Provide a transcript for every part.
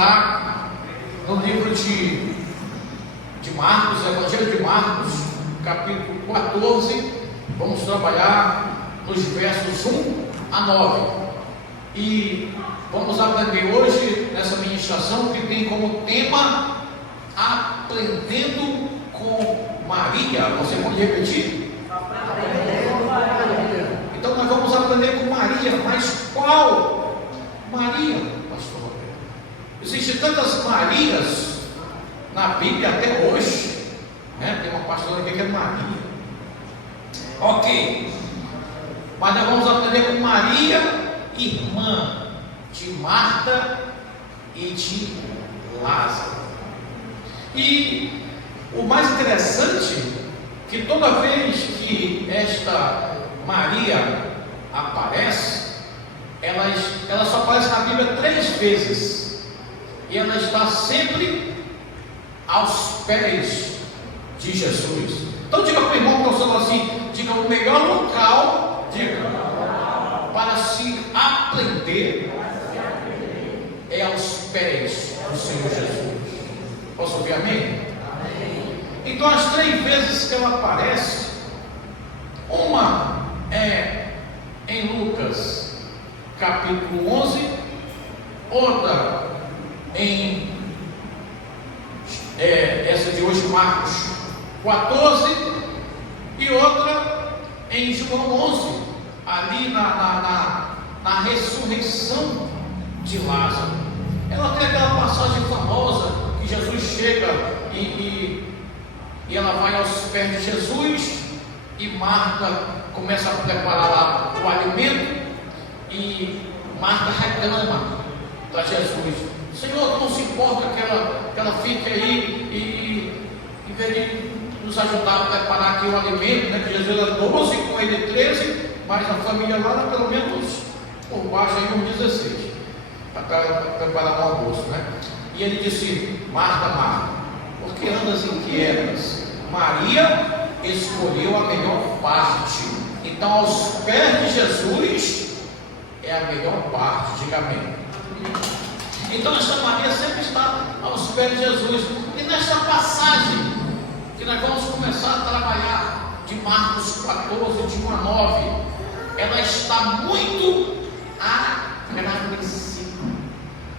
está no livro de Marcos, Evangelho de Marcos, capítulo 14. Vamos trabalhar nos versos 1 a 9. E vamos aprender hoje nessa ministração que tem como tema Aprendendo com Maria. Você pode repetir? Aprendendo com Maria. Então nós vamos aprender com Maria, mas qual Maria, pastor Roberto? Existem tantas Marias na Bíblia até hoje, né? Tem uma pastora aqui que é Maria. Ok, mas nós vamos aprender com Maria, irmã de Marta e de Lázaro. E o mais interessante que toda vez que esta Maria aparece, ela só aparece na Bíblia 3 vezes, e ela está sempre aos pés de Jesus. Então diga para o irmão que eu falo assim, diga o melhor local, para se aprender é aos pés do Senhor Jesus. Posso ouvir amém? Então as 3 vezes que ela aparece, uma é em Lucas capítulo 11, outra em essa de hoje, Marcos 14, e outra em João 11, ali na ressurreição de Lázaro. Ela tem aquela passagem famosa que Jesus chega e ela vai aos pés de Jesus, e Marta começa a preparar lá o alimento, e Marta reclama para Jesus: Senhor, tu não se importa que ela fique aí e em vez de nos ajudar a preparar aqui o alimento, né? Que Jesus era 12, com ele 13, mas a família lá era pelo menos por baixo aí uns 16 para preparar o almoço, né? E ele disse: Marta, Marta, por que andas inquietas? Maria escolheu a melhor parte. Então, aos pés de Jesus é a melhor parte. Diga amém. Então, essa Maria sempre está aos pés de Jesus. E nesta passagem que nós vamos começar a trabalhar, de Marcos 14, de 1 a 9, ela está muito agradecida.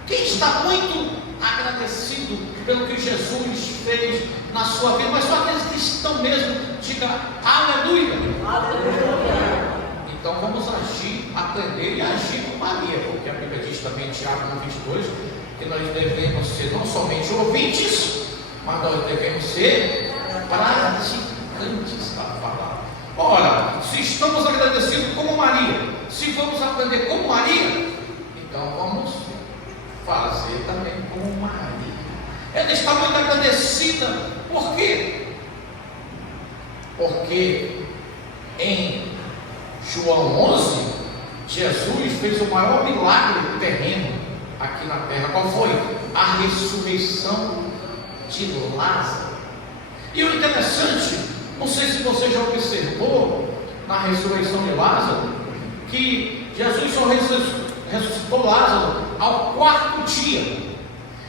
Quem está muito agradecido pelo que Jesus fez na sua vida, mas só aqueles que estão mesmo, diga aleluia. Aleluia. Então vamos agir, aprender e agir com Maria, porque a Bíblia diz também em Tiago 1,22 que nós devemos ser não somente ouvintes, mas nós devemos ser praticantes da palavra. Ora, se estamos agradecidos como Maria, se vamos aprender como Maria, então vamos fazer também como Maria. Ela está muito agradecida. Por quê? Porque em João 11, Jesus fez o maior milagre terreno aqui na terra. Qual foi? A ressurreição de Lázaro. E o interessante, não sei se você já observou na ressurreição de Lázaro, que Jesus só ressuscitou Lázaro ao 4º dia.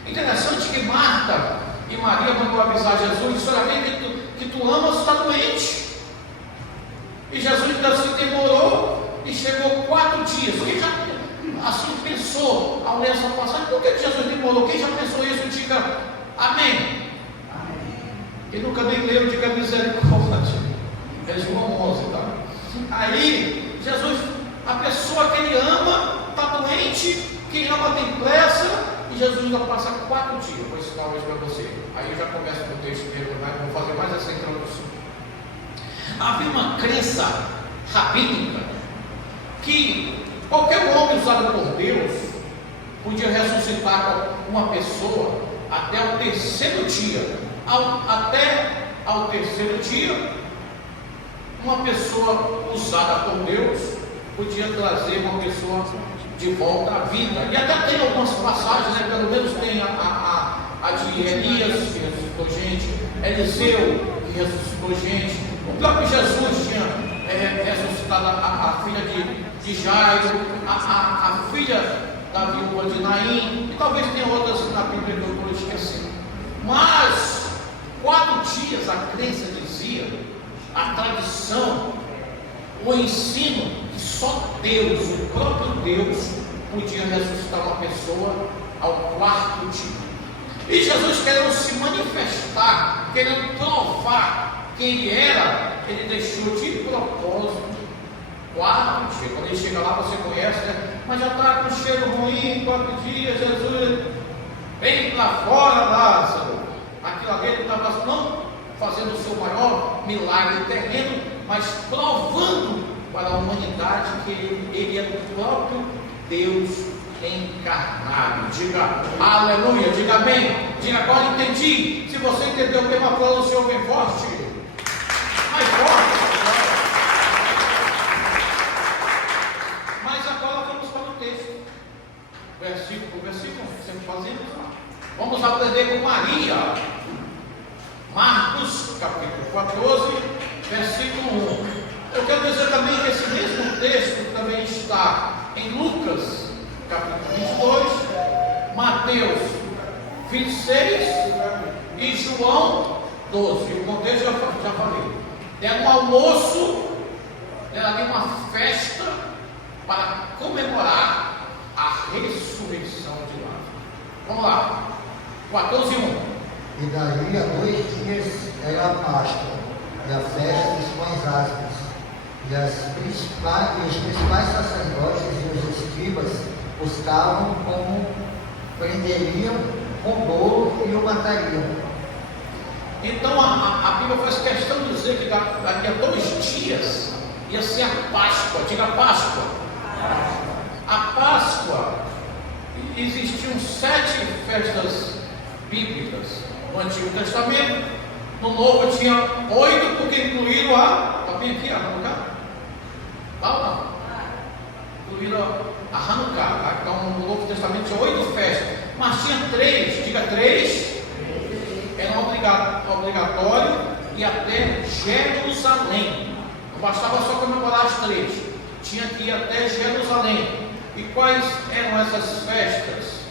Interessante que Marta e Maria mandou avisar Jesus: disse, olha, vem que tu amas, está doente. E Jesus ainda se demorou e chegou 4 dias. Quem já assim pensou ao ler essa passagem? Por que Jesus demorou? Quem já pensou isso? Diga amém. Quem nunca nem leu, diga misericórdia. É João 11, tá? Aí Jesus, a pessoa que ele ama está doente, quem ama tem pressa, e Jesus ainda passa 4 dias. Vou ensinar hoje para você. Aí eu já começo com o texto mesmo, né? Vou fazer mais essa introdução. Havia uma crença rabínica que qualquer homem usado por Deus podia ressuscitar uma pessoa até o 3º dia. Até ao 3º dia, uma pessoa usada por Deus podia trazer uma pessoa de volta à vida. E até tem algumas passagens, né? Pelo menos tem a de Elias, que ressuscitou gente, Eliseu, que ressuscitou gente, o próprio Jesus tinha ressuscitado a filha de Jairo, a filha da viúva de Naim. talvez tenha outras na Bíblia que eu estou esquecendo. Mas 4 dias a crença dizia, a tradição, o ensino, que só Deus, o próprio Deus, podia ressuscitar uma pessoa ao 4º dia. E Jesus, querendo se manifestar, querendo provar quem ele era, ele deixou de propósito 4 dias. Quando ele chega lá, você conhece, né? Mas já está com cheiro ruim, 4 dias, Jesus, vem para fora, Lázaro. Aquilo ali ele estava não fazendo o seu maior milagre terreno, mas provando para a humanidade que ele é o próprio Deus encarnado. Diga aleluia, diga amém, diga agora entendi. Se você entendeu, tem uma aplauso do Senhor bem forte, mais forte. Mas agora vamos para o texto, versículo por versículo, sempre fazemos. Vamos aprender com Maria. Marcos capítulo 14, versículo 1. Eu quero dizer também que esse mesmo texto também está em Lucas capítulo 22, Mateus 26 e João 12. O contexto eu já falei. É um almoço, é ali uma festa para comemorar a ressurreição de Lázaro. Vamos lá, 14:1. E daí a 2 dias era a Páscoa, e a festa dos pães ázimos. E os principais sacerdotes e os escribas buscavam como prenderiam com bolo e o matariam. Então a Bíblia faz questão de dizer que daqui a 2 dias ia ser a Páscoa. Diga Páscoa. A Páscoa, existiam 7 festas bíblicas no Antigo Testamento. No Novo tinha 8, porque incluíram está bem aqui a Hanukkah? Tá ou não? Incluíram a Hanukkah. Então no Novo Testamento tinha 8 festas, mas tinha 3, diga 3, era obrigatório e até Jerusalém. Não bastava só comemorar as 3, tinha que ir até Jerusalém. E quais eram essas festas?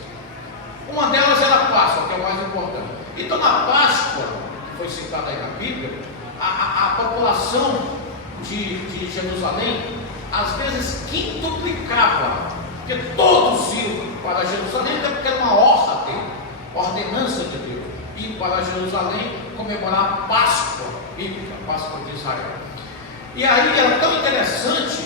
Uma delas era a Páscoa, que é o mais importante. Então na Páscoa, que foi citada aí na Bíblia, a população de Jerusalém às vezes quintuplicava, porque todos iam para Jerusalém, até porque era uma ordenança de Deus, ir para Jerusalém comemorar a Páscoa bíblica, a Páscoa de Israel. E aí era tão interessante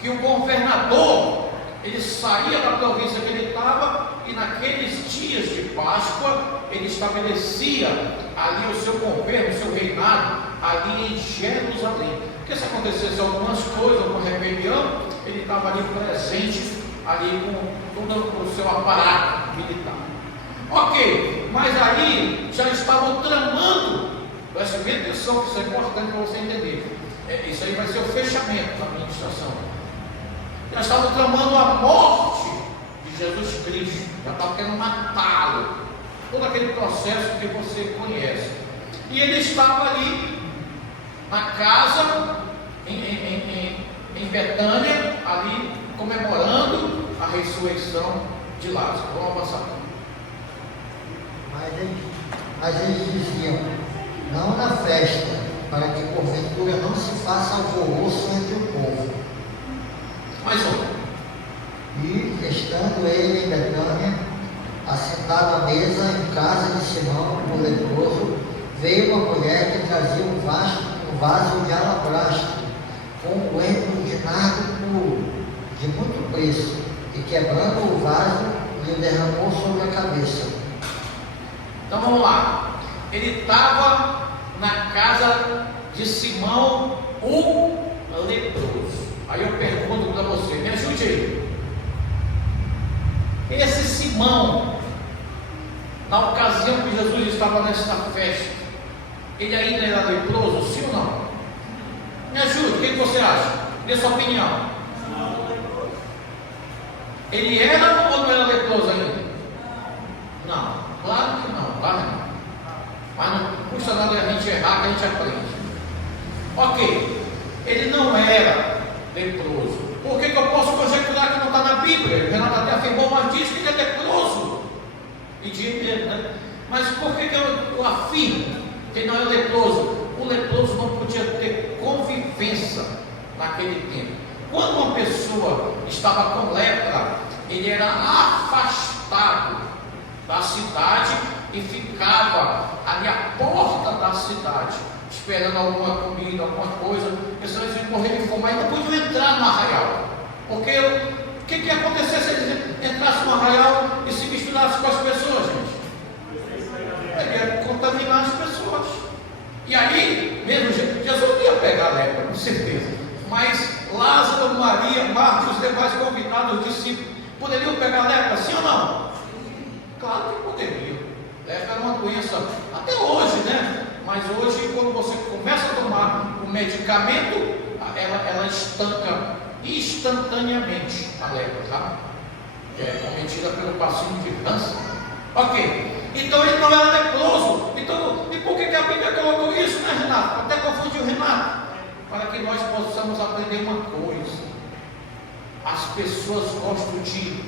que o governador, ele saía da província que ele estava, e naqueles dias de Páscoa ele estabelecia ali o seu governo, o seu reinado ali em Jerusalém. Porque se acontecesse algumas coisas, alguma rebelião, ele estava ali presente, ali com todo o seu aparato militar. Ok, mas aí já estavam tramando, preste bem atenção, que isso é importante para você entender. Isso aí vai ser o fechamento da administração. Já estavam tramando a morte de Jesus Cristo, já estavam querendo matá-lo, todo aquele processo que você conhece. E ele estava ali na casa em Betânia, ali comemorando a ressurreição de Lázaro. Vamos avançar. Mas eles diziam: não na festa, para que porventura não se faça alvoroço entre o povo. Mais um. E estando ele em Betânia, assentado à mesa em casa de Simão, o leproso, veio uma mulher que trazia um vaso de alabastro com um coentro de nardo puro, de muito preço, e quebrando o vaso, lhe derramou sobre a cabeça. Então vamos lá. Ele estava na casa de Simão, o leproso. Aí eu pergunto para você, me ajude aí. Esse Simão, na ocasião que Jesus estava nesta festa, ele ainda era leproso, sim ou não? Me ajude, o que você acha? Dê sua opinião. Ele era ou não era leproso ainda? Não, claro que não, claro que não. Mas não custa nada a gente errar, que a gente aprende. Ok, ele não era leproso. Por que eu posso conjecturar que não está na Bíblia? O Renato até afirmou, mas diz que ele é leproso. pedir mesmo, né? Mas por que eu afirmo que não é leproso? O leproso não podia ter convivência naquele tempo. Quando uma pessoa estava com lepra, ele era afastado da cidade e ficava ali à porta da cidade, esperando alguma comida, alguma coisa. Pessoas iam morrer de fome, mas não podiam entrar no arraial, porque o que ia acontecer se eles entrassem no arraial e se misturassem com as pessoas, gente? Ele ia contaminar as pessoas. E aí, mesmo Jesus não ia pegar a lepra, com certeza. Mas Lázaro, Maria, Marta e os demais convidados, os discípulos, poderiam pegar a lepra, sim ou não? Claro que poderiam. Lepra era uma doença, até hoje, né? Mas hoje, quando você começa a tomar o medicamento, ela estanca instantaneamente a lepra, tá? É cometida pelo bacilo de câncer. Ok. Então ele não era leproso. Então, e por que a Bíblia colocou isso, né, Renato? Até confundiu o Renato. Para que nós possamos aprender uma coisa. As pessoas gostam de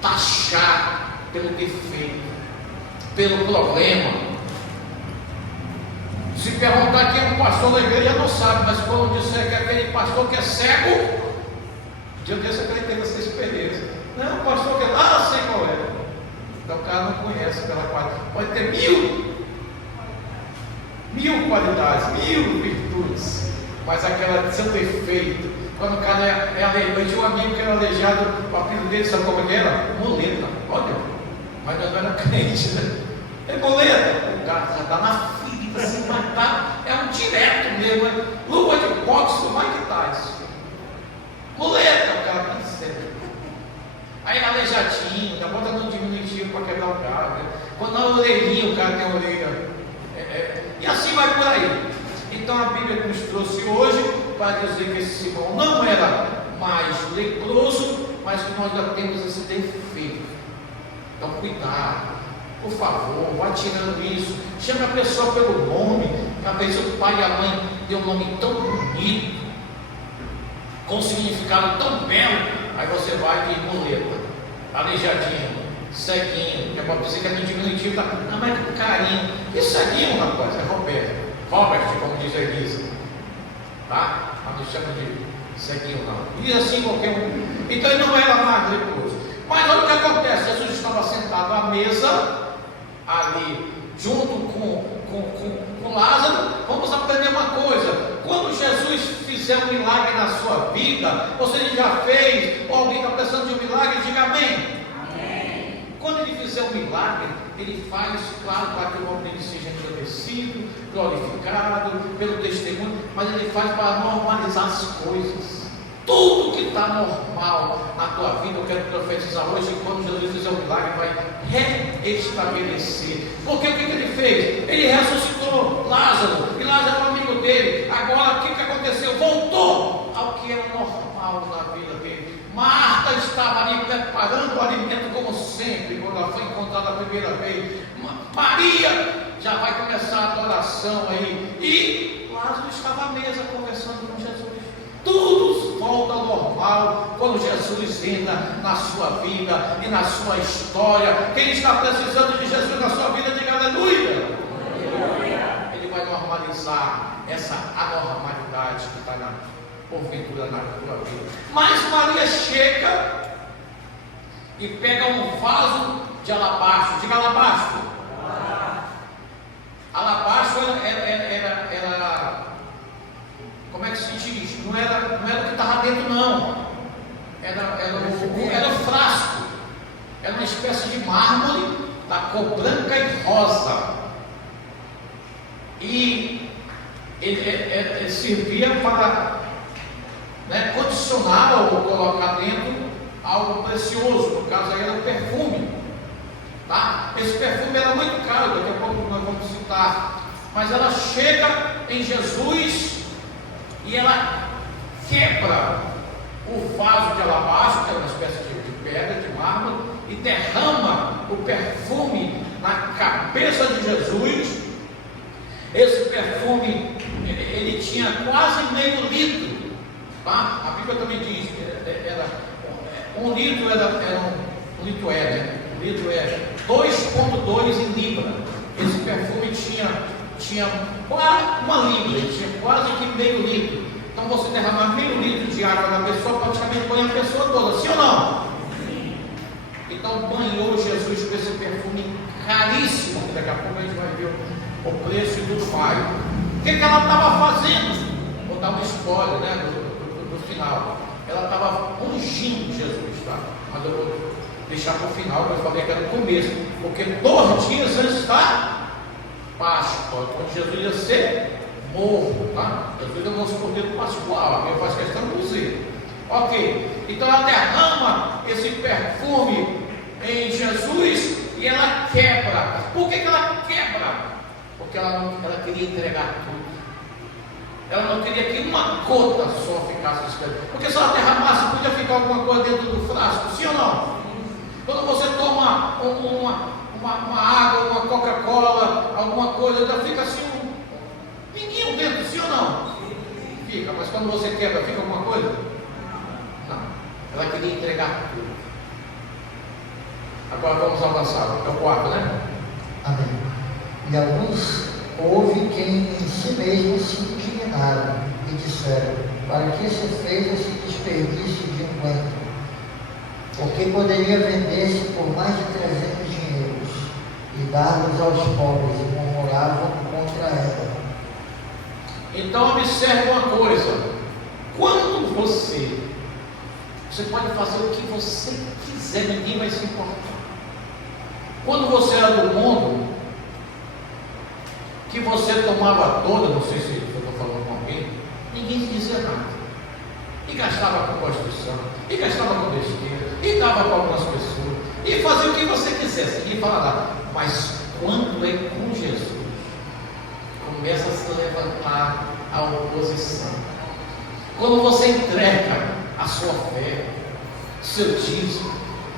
taxar pelo defeito, pelo problema. Se perguntar quem é um pastor da igreja, não sabe, mas quando disser que é aquele pastor que é cego, dia desse eu teve essa experiência. Não, o pastor que é lá, sei qual é. Então o cara não conhece aquela qualidade. Pode ter mil qualidades, 1000 virtudes, mas aquela seu defeito. Quando o cara é aleijado, eu tinha um amigo que era aleijado, o apelido dele, sabe como que era? Muleta, olha, mas não era crente, né? É muleta, o cara já está na ferida, assim, mas tá, é um direto mesmo, né? Luva de boxe do Mike Tyson. Muleta, o cara percebe. Aí aleijadinho, da bota no diminutivo para quebrar o cara, né? Quando na orelhinha o cara tem a orelha. E assim vai por aí. Então a Bíblia nos trouxe hoje para dizer que esse Simão não era mais leproso, mas que nós já temos esse defeito. Então cuidado, por favor, vá tirando isso. Chama a pessoa pelo nome. A pessoa, o pai e a mãe deu um nome tão bonito, com um significado tão belo. Aí você vai de muleta, aleijadinho, ceguinho, que é para dizer que é no diminutivo, tá? Não, mas com carinho. E ceguinho, rapaz, é Roberto. Robert, como diz a Elisa, tá? Mas não chama de ceguinho, não. E assim qualquer um. Então ele não era mais leproso. Mas olha o que acontece: Jesus estava sentado à mesa, ali, junto com Lázaro. Vamos aprender uma coisa: quando Jesus fizer um milagre na sua vida, você já fez, ou alguém está precisando de um milagre, diga amém. Quando ele fizer um milagre, ele faz, claro, para que o nome dele seja engrandecido, glorificado pelo testemunho, mas ele faz para normalizar as coisas. Tudo que está normal na tua vida, eu quero profetizar hoje, que quando Jesus fizer um milagre, vai reestabelecer. Porque o que ele fez? Ele ressuscitou Lázaro, e Lázaro era amigo dele. Agora, o que aconteceu? Voltou ao que era normal na vida dele. Marta estava ali preparando o alimento como sempre, quando ela foi encontrada a primeira vez. Maria já vai começar a adoração aí. E Lázaro estava à mesa conversando com Jesus. Tudo volta ao normal quando Jesus entra na sua vida e na sua história. Quem está precisando de Jesus na sua vida, diga aleluia. Ele vai normalizar essa anormalidade que está porventura na tua vida. Mas Maria chega e pega um vaso de alabastro. Diga alabastro. Alabastro era como é que se diz? Não era o que estava dentro, não. Era frasco. Era uma espécie de mármore da cor branca e rosa. E ele servia para condicionar ou colocar dentro algo precioso. No caso aí era o perfume. Tá? Esse perfume era muito caro, daqui a pouco nós vamos citar. Mas ela chega em Jesus e ela quebra o vaso de alabastro, que é uma espécie de pedra, de mármore, e derrama o perfume na cabeça de Jesus. Esse perfume, ele tinha quase meio litro, tá? A Bíblia também diz que era 1 litro, era um litro né? Um litro 2,2 em libra. Esse perfume tinha quase uma libra, tinha quase que meio litro. Então você derramar meio litro de água na pessoa, praticamente banha a pessoa toda, sim ou não? Então banhou Jesus com esse perfume caríssimo, que daqui a pouco a gente vai ver o preço e tudo mais. O que ela estava fazendo? Vou dar um spoiler, né, do final. Ela estava ungindo Jesus, tá? Mas eu vou deixar para o final, porque eu falei que era no começo, porque 2 dias antes da Páscoa, quando Jesus ia ser morto, tá? Jesus é o nosso cordeiro pascual, eu faço questão de dizer. Ok, então ela derrama esse perfume em Jesus e ela quebra. Por que ela quebra? Porque ela queria entregar tudo. Ela não queria que uma gota só ficasse escondida. Porque se ela derramasse, podia ficar alguma coisa dentro do frasco, sim ou não? Quando você toma uma água, uma Coca-Cola, alguma coisa, ainda fica assim um pinguinho dentro, sim ou não? Fica, mas quando você quebra, fica alguma coisa? Não. Ela queria entregar tudo. Agora vamos avançar, é o 4, né? Amém. E alguns houve quem em si mesmos se indignaram e disseram: para que se fez esse desperdício de unguento? Porque poderia vender-se por mais de 300 dinheiros e dar-los aos pobres, e murmuravam contra ela. Então observe uma coisa: quando você pode fazer o que você quiser, ninguém vai se importar. Quando você era do mundo, que você tomava toda, não sei se eu estou falando com alguém, ninguém dizia nada. E gastava com prostituição, e gastava com besteira, e dava para algumas pessoas, e fazia o que você quisesse, ninguém fala nada. Mas quando é com Jesus, começa a se levantar a oposição. Quando você entrega a sua fé, seu dízimo,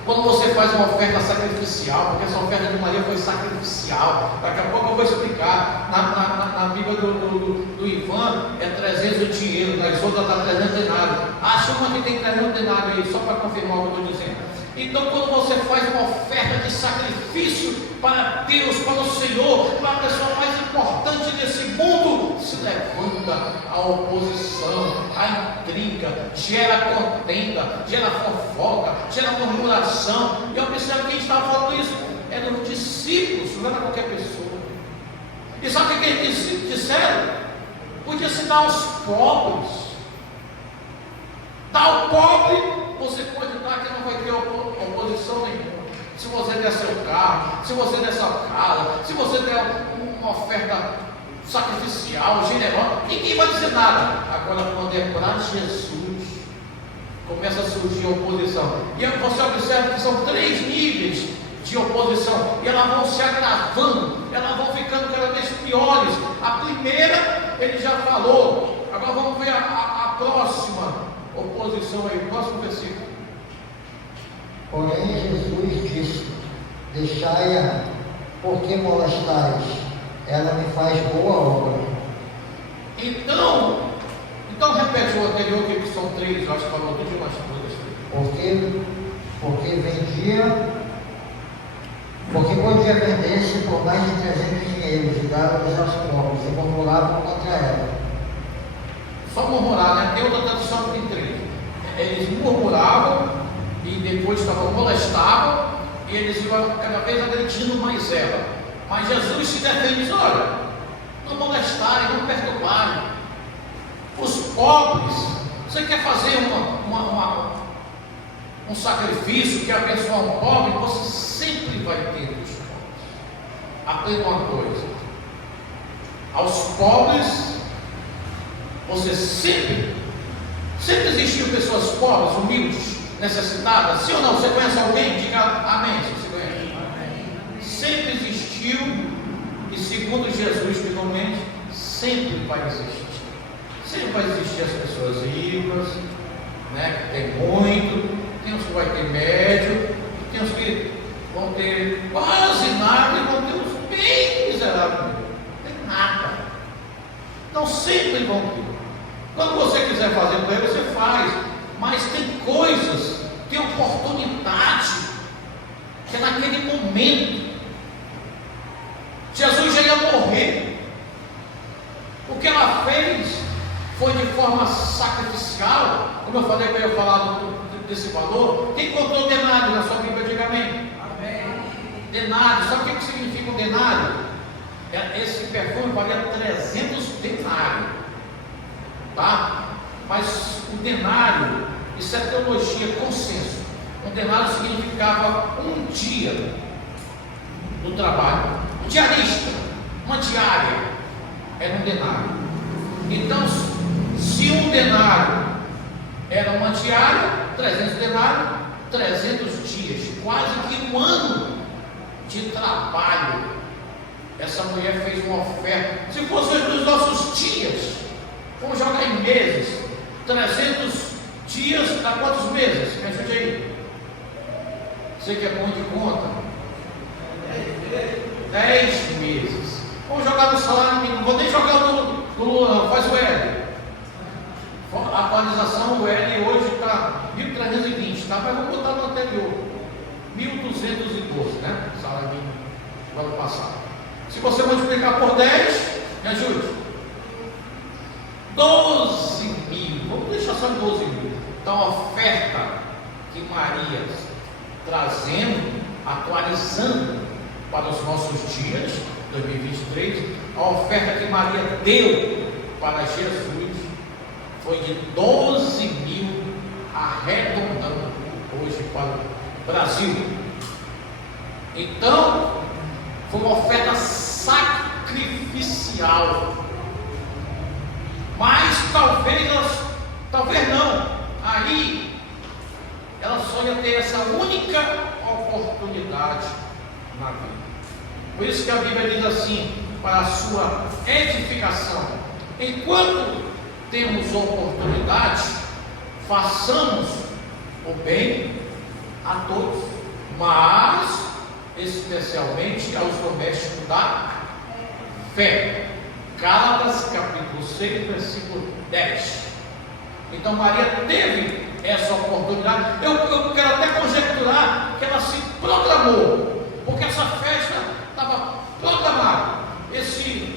quando você faz uma oferta sacrificial, porque essa oferta de Maria foi sacrificial, daqui a pouco eu vou explicar, na Bíblia do Ivan é 300 o dinheiro, nas outras está 300 denários. Acha uma que tem 300 denários aí, só para confirmar o que eu estou dizendo. Então quando você faz uma oferta de sacrifício para Deus, para o Senhor, para a pessoa mais importante desse mundo, se levanta a oposição, a intriga, gera contenda, gera fofoca, gera murmuração. E observe quem estava falando isso, eram os discípulos, não era qualquer pessoa. E sabe o que eles disseram? Podia se dar aos pobres. Dá ao pobre, você pode dar que não vai ter oposição nenhuma. Se você der seu carro, se você der sua casa, se você der uma oferta sacrificial, generosa, ninguém vai dizer nada. Agora, quando é para Jesus, começa a surgir oposição. E você observa que são 3 níveis de oposição, e elas vão se agravando, elas vão ficando cada vez piores. A primeira, ele já falou. Agora vamos ver a próxima oposição aí, o próximo versículo. Porém Jesus disse: deixai-a, porque molestais? Ela me faz boa obra. Então repete o anterior, que são 3, eu acho que falou tudo de umas coisas. Porque podia vender-se por mais de 300 dinheiros e dar-los aos pobres, e murmuravam contra ela. Só murmurar, né? Tem outra tradução que tem 3. Eles murmuravam e depois molestavam, e eles iam cada vez agredindo mais ela. Mas Jesus se defende e diz: olha, não molestarem, não perturbarem. Os pobres, você quer fazer um sacrifício que abençoar um pobre, você sempre vai ter os pobres. Aprenda uma coisa: aos pobres, você sempre existiu pessoas pobres, humildes, necessitadas, sim ou não? Você conhece alguém? Diga amém, se você conhece. Amém. Sempre existiu, e segundo Jesus, finalmente, sempre vai existir. Sempre vai existir as pessoas ricas, né, que tem muito, tem uns que vai ter médio, tem uns que vão ter quase nada, e vão ter uns bem miseráveis, não tem nada. Então sempre vão ter. Quando você quiser fazer para ele, você faz. Mas tem coisas, tem oportunidade momento. Jesus já ia morrer. O que ela fez foi de forma sacrificial. Como eu falei que eu ia falar desse valor. Quem contou denário na sua Bíblia? Diga amém. Amém. Denário, sabe o que significa um denário? Esse perfume valia 300 denários, tá? Mas o denário, isso é teologia, consenso. Um denário significava um dia do trabalho. Um diarista, uma diária, era um denário. Então, se um denário era uma diária, 300 denários, 300 dias, quase que um ano de trabalho. Essa mulher fez uma oferta. Se fosse nos nossos dias, vamos jogar em meses, 300 dias dá quantos meses? Me ajude aí. Você que é bom de conta. 10 meses. Vamos jogar no salário mínimo. Não vou nem jogar no Lula, não. Faz o L. A atualização, o L hoje está 1.320, tá? Mas vamos botar no anterior. 1.212, né? Salário mínimo do ano passado. Se você multiplicar por 10, me ajude. 12 mil. Vamos deixar só 12 mil. Então a oferta que Maria trazendo, atualizando para os nossos dias, 2023, a oferta que Maria deu para Jesus foi de 12 mil, arredondando hoje para o Brasil. Então, foi uma oferta sacrificial. Mas talvez não. Aí ela só ia ter essa única oportunidade na vida. Por isso que a Bíblia diz assim, para a sua edificação: enquanto temos oportunidade, façamos o bem a todos, mas especialmente aos domésticos da fé. Gálatas capítulo 6, versículo 10. Então Maria teve essa oportunidade. Eu quero até conjecturar que ela se programou, porque essa festa estava programada. Esse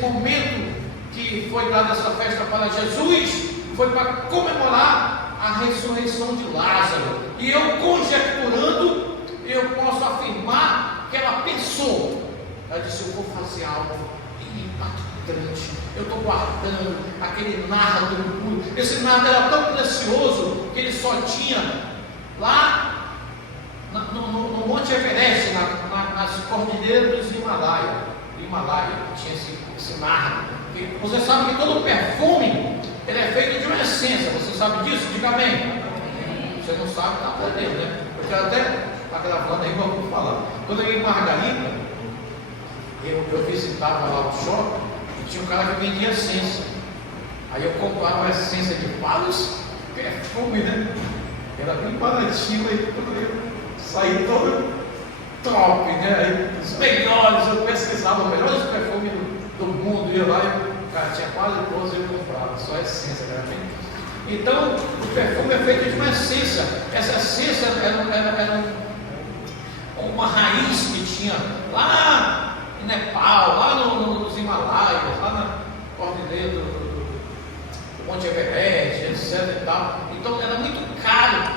momento que foi dado essa festa para Jesus foi para comemorar a ressurreição de Lázaro. E eu conjecturando, eu posso afirmar que ela pensou. Ela disse: eu vou fazer algo impactante. Eu estou guardando aquele nardo puro. Esse nardo era tão precioso que ele só tinha lá no Monte Everest, nas cordilheiras do Himalaia. Tinha esse nardo. Você sabe que todo perfume ele é feito de uma essência. Você sabe disso? Diga amém. Você não sabe, está podendo, né? Eu quero até estar gravando aí, vamos falar. Quando eu ia em Margarita, eu visitava lá o shopping e tinha um cara que vendia essência. Aí eu comprava uma essência de vários perfumes, né? Era bem baratinho, aí eu saí todo top, né? Aí, os melhores, eu pesquisava os melhores perfumes do mundo, ia lá e o cara tinha quase todos, eu comprava, só essência, era bem. Então, o perfume é feito de uma essência. Essa essência era uma raiz que tinha lá em Nepal, lá nos Himalaias, lá na cordilheira do Monte Everest, etc. E tal. Então, era muito caro.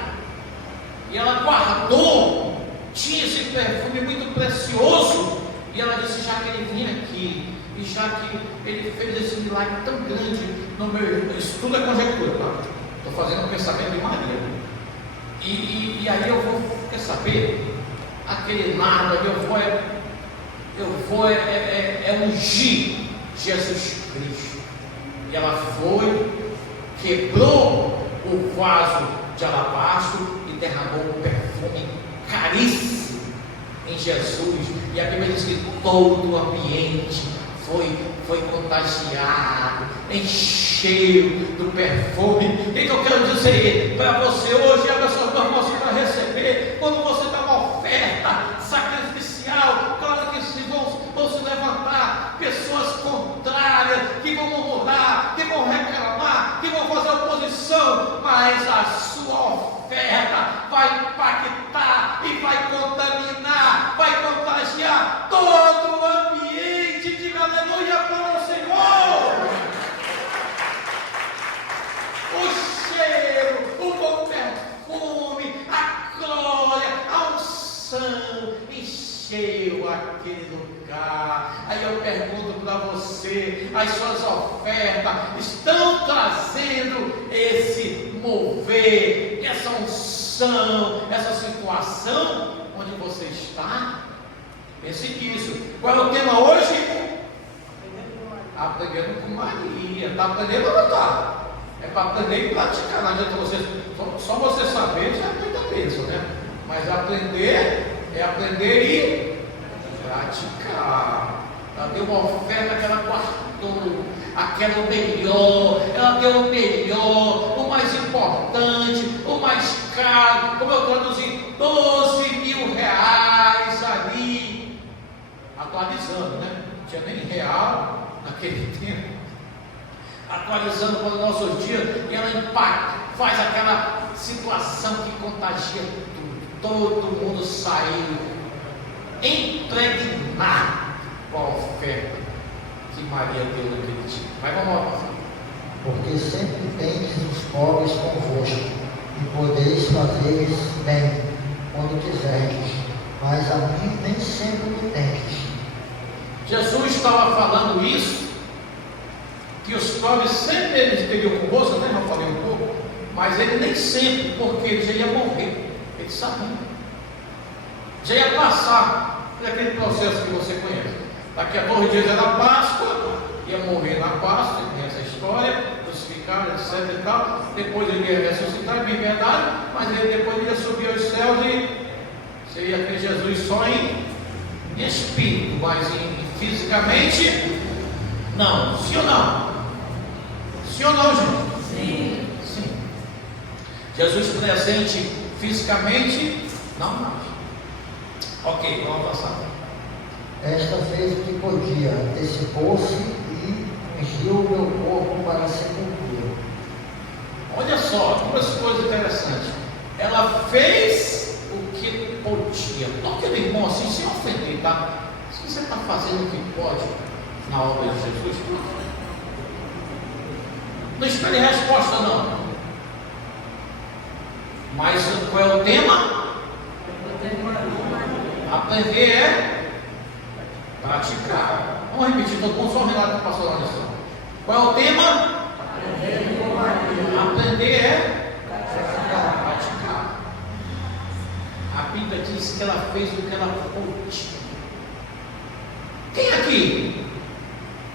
E ela guardou, tinha esse perfume muito precioso. E ela disse: já que ele vinha aqui, e já que ele fez esse milagre tão grande no meu... Isso tudo é conjectura, tá? Estou fazendo um pensamento de Maria. E aí eu vou, quer saber? Aquele nada, eu vou ungir Jesus Cristo. E ela foi, quebrou o vaso de alabastro e derramou um perfume caríssimo em Jesus. E a Bíblia diz que todo o ambiente foi contagiado, encheu do perfume. O que eu quero dizer para você hoje? Abra suas mãos para receber. Quando você dá uma oferta sacrificial, claro que vão se levantar pessoas contrárias, que vão murmurar, que vão reclamar, que vão fazer oposição, mas a sua oferta vai impactar e vai contaminar cheio aquele lugar. Aí eu pergunto para você: as suas ofertas estão trazendo esse mover, essa unção, essa situação onde você está? Pense nisso. Qual é o tema hoje? Aprendendo com Maria. Está aprendendo ou não está? É para aprender e praticar. Não adianta você, só você saber já é muita bênção, né? Mas aprender é aprender e praticar. Ela deu uma oferta que ela guardou, aquela melhor, ela deu o melhor, o mais importante, o mais caro, como eu traduzi, 12 mil reais ali, atualizando, né? Não tinha nem real naquele tempo, atualizando para os nossos dias, e ela impacta, faz aquela situação que contagia tudo, todo mundo saiu impregnado com a oferta que Maria deu naquele dia. Mas vamos lá, pastor. Porque sempre tendes os pobres convosco, e podeis fazer-lhes bem, quando quiserdes, mas a mim nem sempre me tendes. Jesus estava falando isso, que os pobres sempre eles teriam convosco, né? Eu falei um pouco, mas ele nem sempre, porque ele já ia morrer, ele sabia, já ia passar por aquele processo que você conhece. Daqui a 2 dias era Páscoa, ia morrer na Páscoa, tem essa história, crucificado, etc e tal. Depois ele ia ressuscitar, é bem verdade, mas ele depois ia subir aos céus e você ia ter Jesus só em espírito, mas fisicamente não. Sim ou não? Sim ou não, gente? Sim. Sim. Jesus presente fisicamente, não mais. Ok, vamos passar. Esta fez o que podia, antecipou-se e ungiu o meu corpo para a sepultura. Olha só, duas coisas interessantes. Ela fez o que podia. Toque no irmão assim, sem ofender, tá? Se você está fazendo o que pode na obra de Jesus, não espere resposta, não. Mas qual é o tema? Aprender é praticar. Vamos repetir, todo mundo, só o relato que passou lá na lição. Qual é o tema? Aprender é praticar. A Bíblia diz que ela fez o que ela pôde. Quem aqui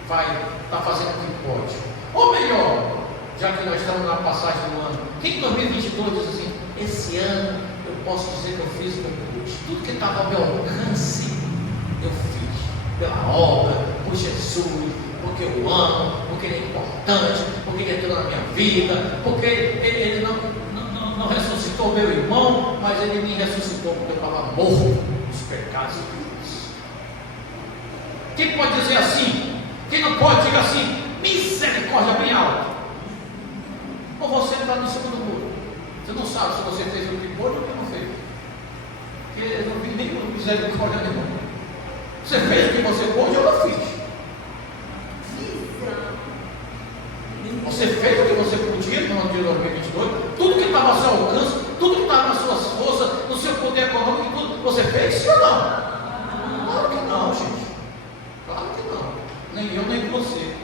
vai estar fazendo o que pode? Ou melhor, já que nós estamos na passagem do ano, quem em 2022 diz assim: esse ano eu posso dizer que eu fiz o que eu pude, tudo que estava ao meu alcance eu fiz, pela obra, por Jesus, porque eu amo, porque ele é importante, porque ele entrou na minha vida, porque ele não ressuscitou meu irmão, mas ele me ressuscitou porque eu estava morto nos pecados e delitos. Quem pode dizer assim? Quem não pode dizer assim: misericórdia bem alta? Ou você está no cima do muro? Você não sabe se você fez o que pôde ou o que não fez, porque eu não vi nem misericórdia nenhuma. Você fez o que você pôde, eu não fiz. Você fez o que você podia no ano de 2022, tudo que estava ao seu alcance, tudo que estava nas suas forças, no seu poder econômico, tudo, você fez, sim ou não? Claro que não, gente. Claro que não. Nem eu, nem você.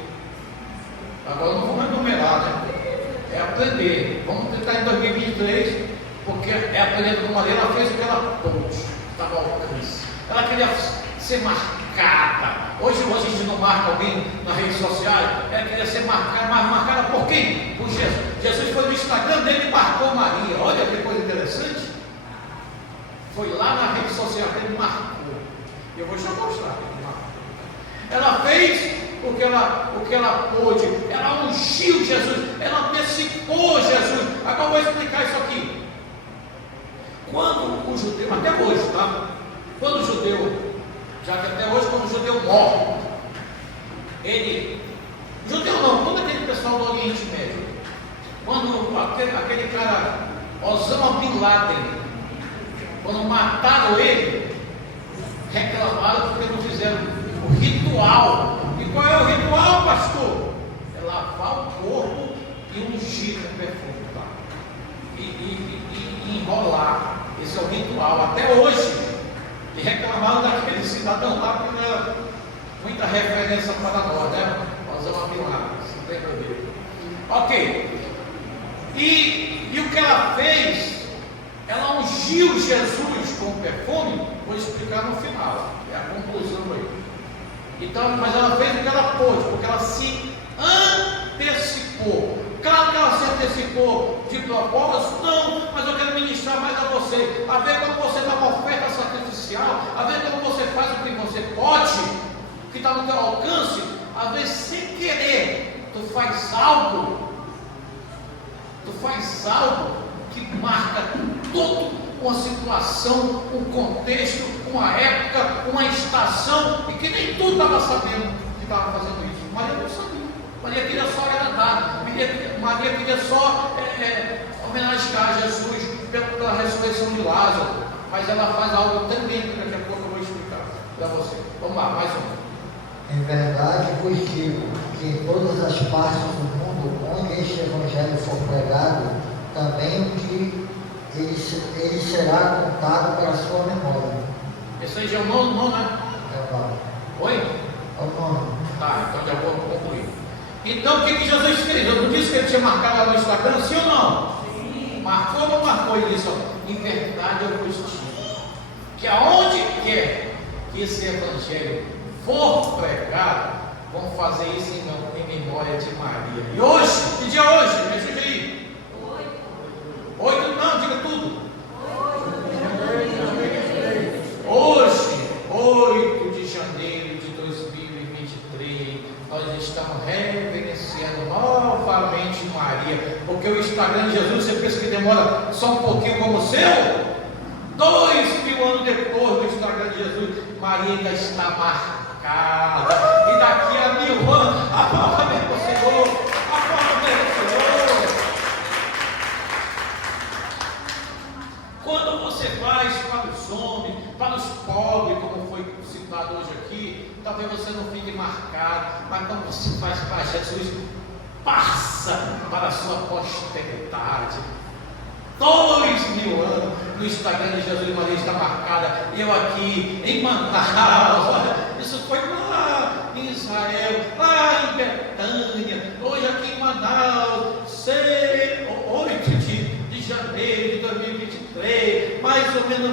Agora não vamos enumerar, né? É aprender. Vamos tentar em 2023, porque é aprendendo com Maria. Ela fez o que ela pôde, estava ao alcance. Ela queria ser marcada. Hoje a gente não marca alguém nas redes sociais, ela queria ser marcada, mas marcada por quem? Por Jesus. Jesus foi no Instagram dele e marcou Maria. Olha que coisa interessante. Foi lá na rede social dele e marcou. Eu vou já mostrar. Ela fez o que ela pôde, ela ungiu Jesus, ela antecipou Jesus. Agora eu vou explicar isso aqui. Quando o judeu, até hoje, tá? Quando o judeu, já que até hoje, quando o judeu morre, judeu não, todo aquele pessoal do Oriente Médio, quando aquele cara, Osama Bin Laden, quando mataram ele, reclamaram porque não fizeram o ritual. E qual é o ritual, pastor? É lavar o corpo e ungir com perfume, tá? E enrolar. Esse é o ritual. Até hoje E reclamaram daquele cidadão lá, porque não era muita referência para nós, né? Nós vamos abrir lá, não tem problema. Ok. E o que ela fez? Ela ungiu Jesus com perfume. Vou explicar no final, é a conclusão aí. Então, mas ela fez o que ela pôde, porque ela se antecipou. Claro que ela se antecipou de propósito, não, mas eu quero ministrar mais a você. A ver como você dá uma oferta sacrificial, a ver como você faz o que você pode, o que está no teu alcance, a ver sem querer, tu faz algo que marca toda uma situação, um contexto, uma época, uma estação, e que nem tu estava sabendo que estava fazendo isso. Maria não sabia. Maria queria só agradar. Maria queria só homenagear Jesus pela ressurreição de Lázaro. Mas ela faz algo também que daqui a pouco eu vou explicar para você. Vamos lá, mais um. Em verdade vos digo que em todas as partes do mundo onde este evangelho for pregado, também um dia ele será contado para a sua memória. Esse aí já é o nono, né? É o nono. Oi? É o nono. Tá, então já vou concluir. Então o que Jesus fez? Eu não disse que ele tinha marcado lá no Instagram, sim ou não? Sim. Marcou ou não marcou? Ele disse, ó, em verdade eu vos digo que aonde quer que esse evangelho for pregado, vão fazer isso em memória de Maria. E hoje, que dia é hoje? Me ajude aí. 8, não, diga tudo. Hoje, 8 de janeiro de 2023, nós estamos reverenciando novamente Maria, porque o Instagram de Jesus, você pensa que demora só um pouquinho como o seu? 2000 anos depois do Instagram de Jesus, Maria ainda está marcada, e daqui a 1000 anos, a palavra vem para o Senhor, a palavra vem para o Senhor. Quando você faz para os homens, para os pobres, como foi citado hoje aqui, talvez você não fique marcado, mas quando você faz para Jesus, passa para a sua posteridade. 2000 anos no Instagram de Jesus e Maria está marcada. Eu aqui em Manaus, olha, isso foi lá em Israel, lá em Betânia, hoje aqui em Manaus, 8 de janeiro de 2023, mais ou menos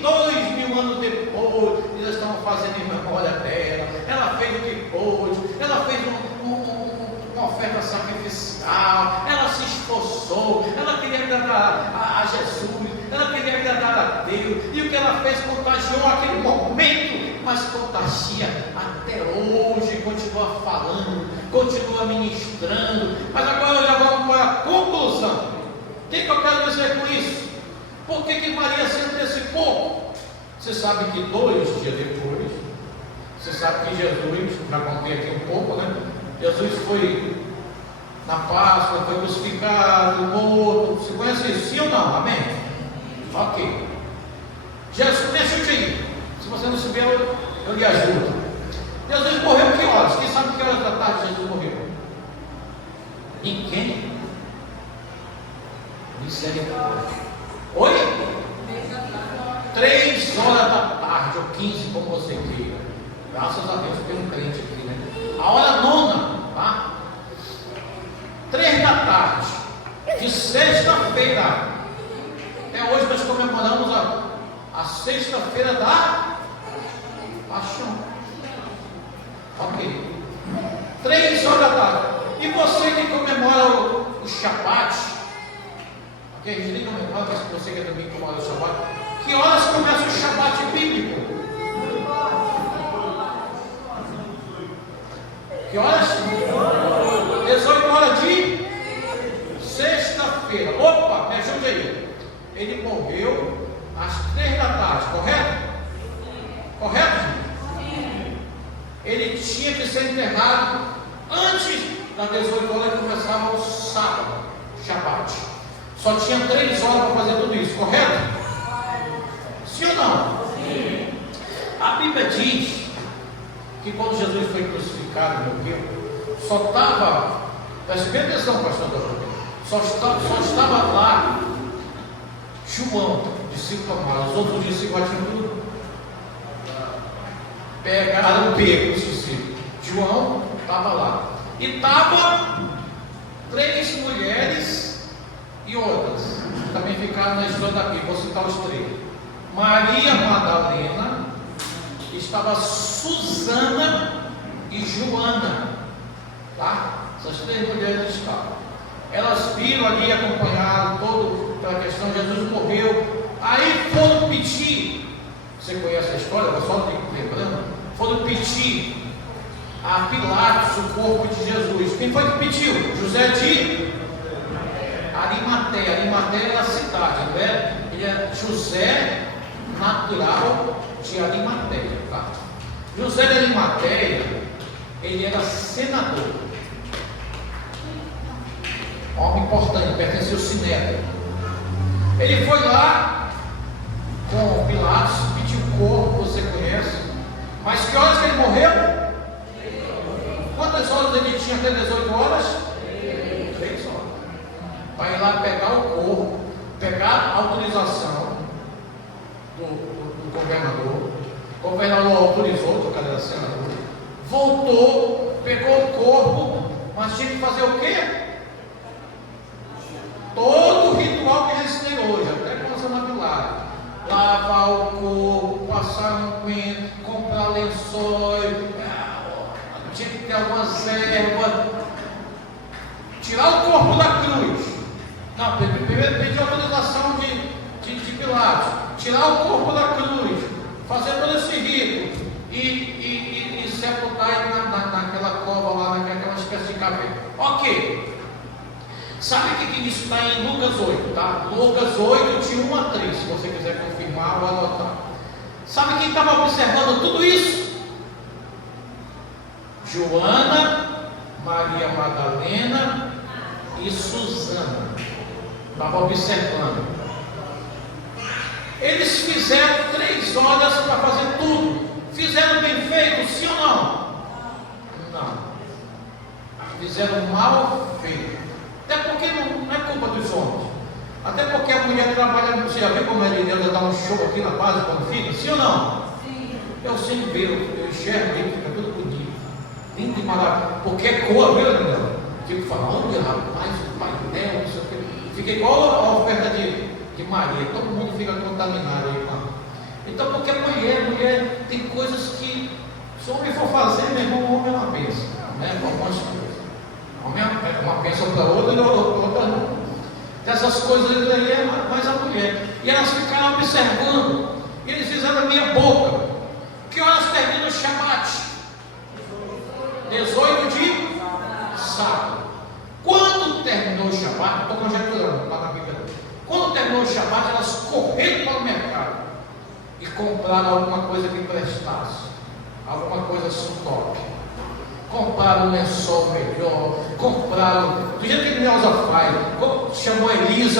2000 anos depois, eles estão fazendo em memória dela. Ela fez o que pôde, ela fez uma oferta sacrificial, ela se esforçou, ela queria agradar a Jesus, ela queria agradar a Deus, e o que ela fez contagiou aquele momento, mas contagia até hoje, continua falando, continua ministrando. Mas agora já vamos para a conclusão. O que eu quero dizer com isso? Por que Maria se antecipou? Você sabe que 2 dias depois, você sabe que Jesus, já contei aqui um pouco, né? Jesus foi na Páscoa, foi crucificado, morto. Você conhece isso? Sim ou não? Amém? Ok. Jesus, me ajude aí. Se você não souber, eu lhe ajudo. Jesus morreu que horas? Quem sabe que horas da tarde Jesus morreu? Ninguém? Misericórdia. Oi? 3 horas da tarde, ou 15, como você queira. Graças a Deus tem um crente aqui, né? A hora 9, tá? 3 da tarde, de sexta-feira. Até hoje nós comemoramos a sexta-feira da Paixão. Ok. 3 horas da tarde. E você que comemora o Shabat, ok? A gente nem comemora, mas você que também comemora o Shabat. Que horas começa o Shabat bíblico? Que horas? 18 horas de sexta-feira. Opa, me ajude aí. Ele morreu às 3 da tarde, correto? Correto? Ele tinha que ser enterrado antes das 18 horas que começava o sábado, Shabat. Só tinha 3 horas para fazer tudo isso, correto? Sim ou não? Sim. A Bíblia diz que quando Jesus foi crucificado e morreu, só estava, preste bem atenção, pastor doutor, só estava lá João, discípulo amado. Os outros discípulos tinham tudo Pegaram pego os discípulos. João estava lá. E estava 3 mulheres e outras. Também ficaram na história da Bíblia. Vou citar os 3. Maria Madalena, estava Susana e Joana. Tá? Essas 3 mulheres estavam. Elas viram ali, acompanharam toda aquela questão. Jesus morreu. Aí foram pedir. Você conhece a história? Eu só lembrando. Foram pedir a Pilatos o corpo de Jesus. Quem foi que pediu? José de Arimateia. Arimateia era a cidade, não é? Ele é José natural de Arimateia. Tá? José de Arimateia, ele era senador. Homem importante, pertenceu ao Sinédrio. Ele foi lá com Pilatos, pediu o corpo, você conhece. Mas que horas que ele morreu? Quantas horas ele tinha até 18 horas? 3 horas. Vai ir lá pegar o corpo, pegar a autorização do governador. O governador autorizou, o cara era senador. Voltou, pegou o corpo, mas tinha que fazer o quê? Todo o ritual que eles têm hoje, até com a Santa Pilar. Lavar o corpo, passar um pente, comprar lençóis, tinha que ter algumas ervas, tirar o corpo da cruz. Não, primeiro pedir autorização de Pilatos, tirar o corpo da cruz, fazer todo esse rito e sepultar ele naquela cova lá, naquela espécie de caverna. Ok. Sabe o que isso está em Lucas 8, tá? Lucas 8, de 1 a 3, se você quiser confirmar ou anotar. Sabe quem estava observando tudo isso? Joana, Maria Madalena e Susana. Estava observando. Eles fizeram 3 horas para fazer tudo. Fizeram bem feito, sim ou não? Não. Fizeram mal feito. Até porque não é culpa dos homens. Até porque a mulher trabalha, você já viu como é de Deus dar um show aqui na base quando fica? Sim ou não? Sim. Eu sempre vejo, eu enxergo ali, fica tudo bonito. Lindo e maravilhoso. Porque é cor, viu, Daniel? Fico falando, rapaz, o painel, não sei o que. Fica igual a oferta de Maria. Todo mundo fica contaminado aí, mano. Então, porque mulher tem coisas que, se o homem for fazer, meu irmão, o homem é uma bênção. Né? Algumas coisas. Uma bênção para outra e outra não. Dessas coisas aí é mais a mulher. E elas ficaram observando. E eles fizeram a minha boca. Que horas termina o Shabat? 18 de sábado. Quando terminou o Shabat, estou conjecturando lá na Bíblia. Quando terminou o Shabat, elas correram para o mercado e compraram alguma coisa que prestasse, alguma coisa top. Compraram um lençol melhor, compraram, do jeito que Neuza faz, chamou Elisa.